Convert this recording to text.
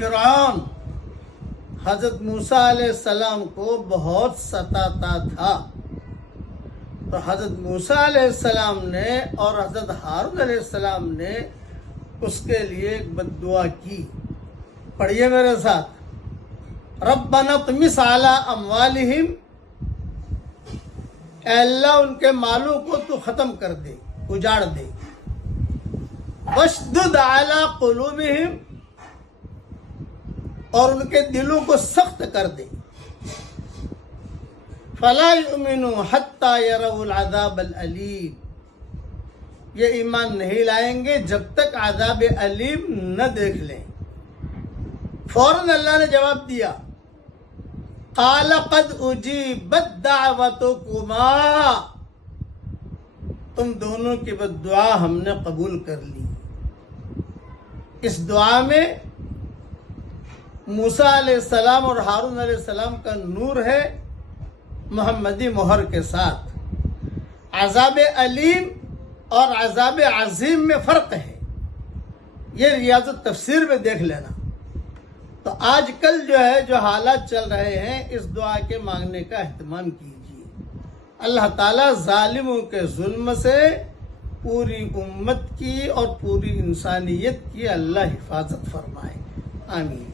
فرعون حضرت موسیٰ علیہ السلام کو بہت ستاتا تھا، تو حضرت موسیٰ علیہ السلام نے اور حضرت ہارون علیہ السلام نے اس کے لیے ایک بد دعا کی. پڑھیے میرے ساتھ. ربنا اطمس علی اموالہم، اے اللہ ان کے مالوں کو تو ختم کر دے، اجاڑ دے. واشدد علی قلوبہم، اور ان کے دلوں کو سخت کر دے. فلا یؤمنوا حتی یروا العذاب العلیم، یہ ایمان نہیں لائیں گے جب تک عذاب علیم نہ دیکھ لیں. فوراً اللہ نے جواب دیا، قال قد اجیبت دعوتکما، تم دونوں کی بد دعا ہم نے قبول کر لی. اس دعا میں موسیٰ علیہ السلام اور ہارون علیہ السلام کا نور ہے محمدی مہر کے ساتھ. عذاب علیم اور عذاب عظیم میں فرق ہے، یہ ریاض التفسیر میں دیکھ لینا. تو آج کل جو حالات چل رہے ہیں، اس دعا کے مانگنے کا اہتمام کیجیے. اللہ تعالیٰ ظالموں کے ظلم سے پوری امت کی اور پوری انسانیت کی اللہ حفاظت فرمائے. آمین.